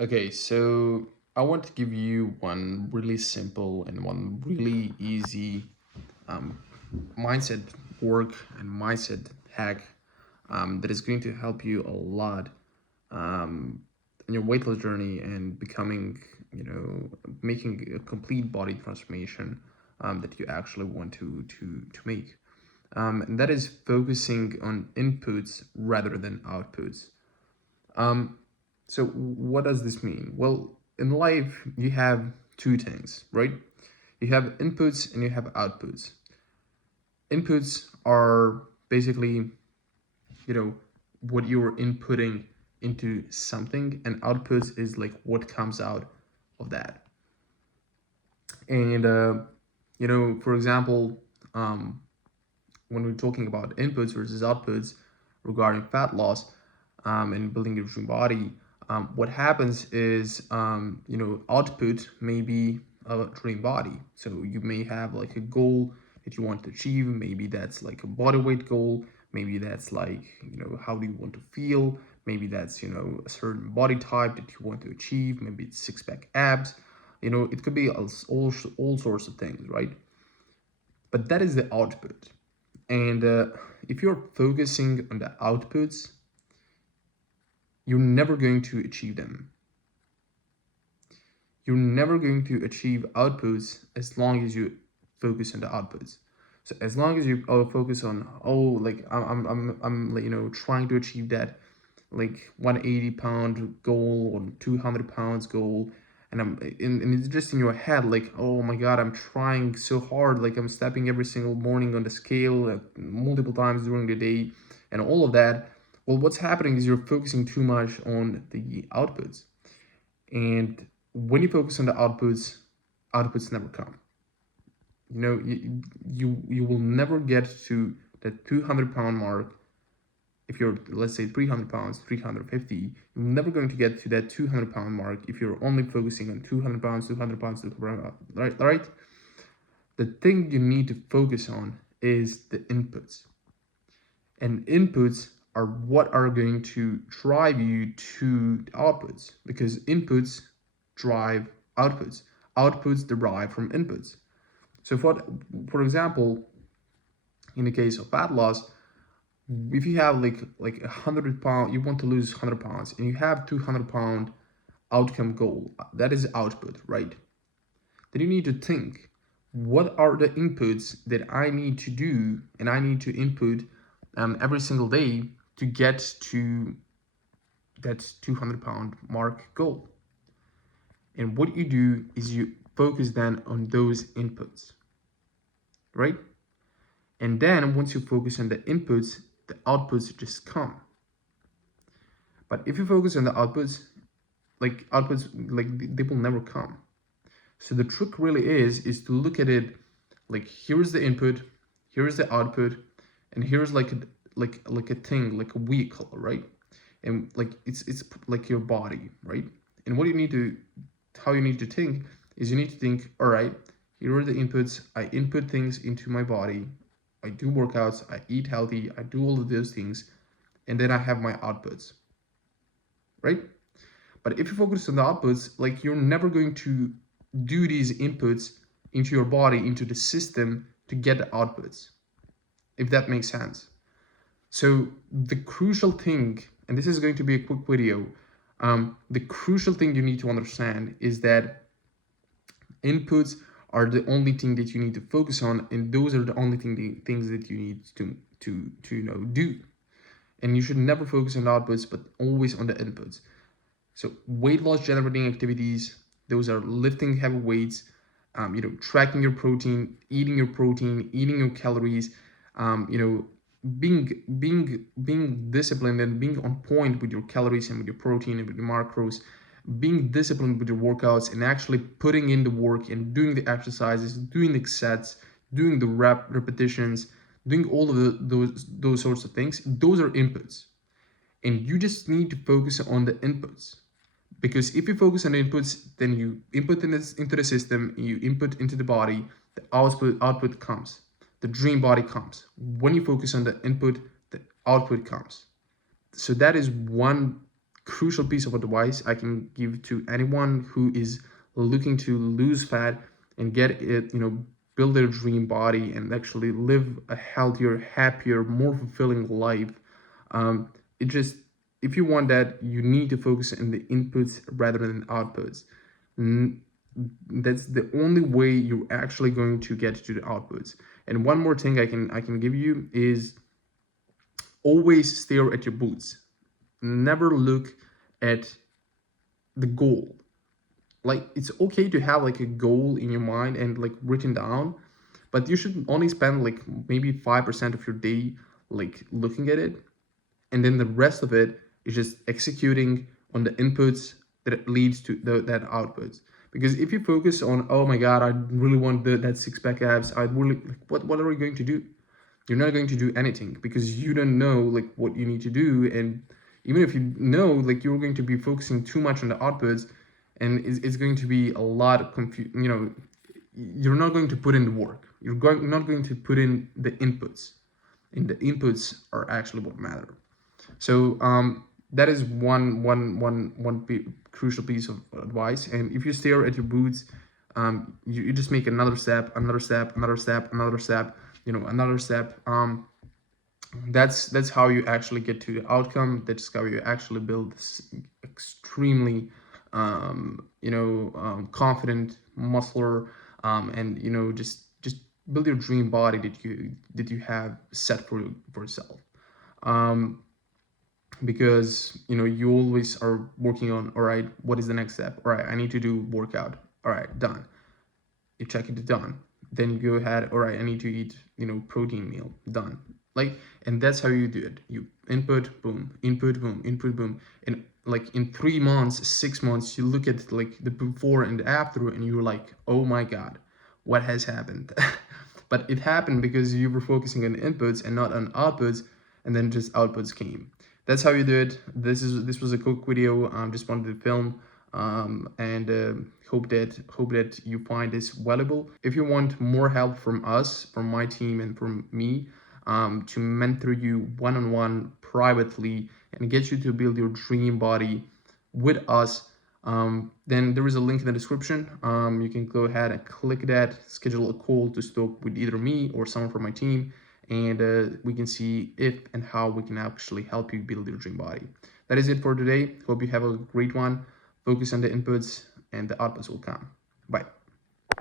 Okay, so I want to give you one really simple and one really easy um, mindset work and mindset hack that is going to help you a lot um, in your weight loss journey and becoming, making a complete body transformation that you actually want to make. And that is focusing on inputs rather than outputs. Um, so what does this mean? Well, in life, you have two things, right? You have inputs and you have outputs. Inputs are basically, you know, what you're inputting into something, and outputs is like what comes out of that. And, for example, um, when we're talking about inputs versus outputs regarding fat loss and building your dream body, what happens is, output may be a dream body. So you may have like a goal that you want to achieve. Maybe that's like a body weight goal. Maybe that's like, how do you want to feel? Maybe that's, a certain body type that you want to achieve. Maybe it's six pack abs. It could be all sorts of things, right? But that is the output. And if you're focusing on the outputs, you're never going to achieve them. You're never going to achieve outputs as long as you focus on the outputs. So as long as you focus on, like I'm like, trying to achieve that like 180-pound goal or 200 pounds goal, and and it's just in your head like, oh my god, I'm trying so hard, like I'm stepping every single morning on the scale multiple times during the day and all of that. Well, what's happening is you're focusing too much on the outputs, and when you focus on the outputs, outputs never come. You will never get to the 200-pound mark. If you're, let's say, 300 pounds, 350, you're never going to get to that 200-pound mark if you're only focusing on 200 pounds, 200 pounds, 200 pounds, right? The thing you need to focus on is the inputs. And inputs are what are going to drive you to the outputs, because inputs drive outputs. Outputs derive from inputs. So, for example, in the case of fat loss, if you have like 100 pound, you want to lose 100 pounds, and you have 200-pound outcome goal, that is output, right? Then you need to think, what are the inputs that I need to do and I need to input every single day to get to that 200-pound mark goal. And what you do is you focus then on those inputs, right? And then once you focus on the inputs, the outputs just come. But if you focus on the outputs like they will never come. So the trick really is to look at it like, here's the input, here's the output, and here's like a thing, like a vehicle, right? And like it's like your body, right? And what you need to how you need to think is, you need to think, all right, here are the inputs. I input things into my body. I do workouts, I eat healthy, I do all of those things, and then I have my outputs, right? But if you focus on the outputs, like, you're never going to do these inputs into your body, into the system, to get the outputs, if that makes sense. So the crucial thing, and this is going to be a quick video, the crucial thing you need to understand is that inputs are the only thing that you need to focus on, and those are the only things that you need to do. And you should never focus on the outputs, but always on the inputs. So weight loss generating activities, those are lifting heavy weights, tracking your protein, eating your calories, being disciplined and being on point with your calories and with your protein and with your macros, being disciplined with your workouts and actually putting in the work and doing the exercises, doing the sets, doing the repetitions, doing all of those sorts of things. Those are inputs, and you just need to focus on the inputs, because if you focus on inputs, then you input into the system, you input into the body, the output comes, the dream body comes. When you focus on the input, the output comes. So that is one crucial piece of advice I can give to anyone who is looking to lose fat and get it, build their dream body and actually live a healthier, happier, more fulfilling life. It just, if you want that, you need to focus on the inputs rather than outputs. That's the only way you're actually going to get to the outputs. And one more thing I can give you is always stare at your boots. Never look at the goal. Like, it's okay to have like a goal in your mind and like written down, but you should only spend like maybe 5% of your day like looking at it, and then the rest of it is just executing on the inputs that leads to that outputs. Because if you focus on, oh my god, I really want that six-pack abs, I really like, what are you going to do? You're not going to do anything because you don't know like what you need to do. And even if you know, like, you're going to be focusing too much on the outputs, and it's going to be a lot of you're not going to put in the work. Not going to put in the inputs, and the inputs are actually what matter. So that is one crucial piece of advice. And if you stare at your boots, you just make another step, another step, another step, another step, another step. That's how you actually get to the outcome. That's how you actually build this extremely confident muscular, and just build your dream body that you have set for yourself. um, because you always are working on, all right, what is the next step? All right, I need to do workout. All right, done. You check it, done. Then you go ahead, all right, I need to eat protein meal, done. Like, and that's how you do it. You input, boom, input, boom, input, boom. And like in 3 months, 6 months, you look at like the before and after, and you're like, oh my god, what has happened? But it happened because you were focusing on inputs and not on outputs, and then just outputs came. That's how you do it. This was a quick video. Just wanted to film, and hope that you find this valuable. If you want more help from us, from my team, and from me, to mentor you one-on-one privately and get you to build your dream body with us, then there is a link in the description. You can go ahead and click that, schedule a call to talk with either me or someone from my team, and we can see if and how we can actually help you build your dream body. That is it for today. Hope you have a great one. Focus on the inputs, and the outputs will come. Bye.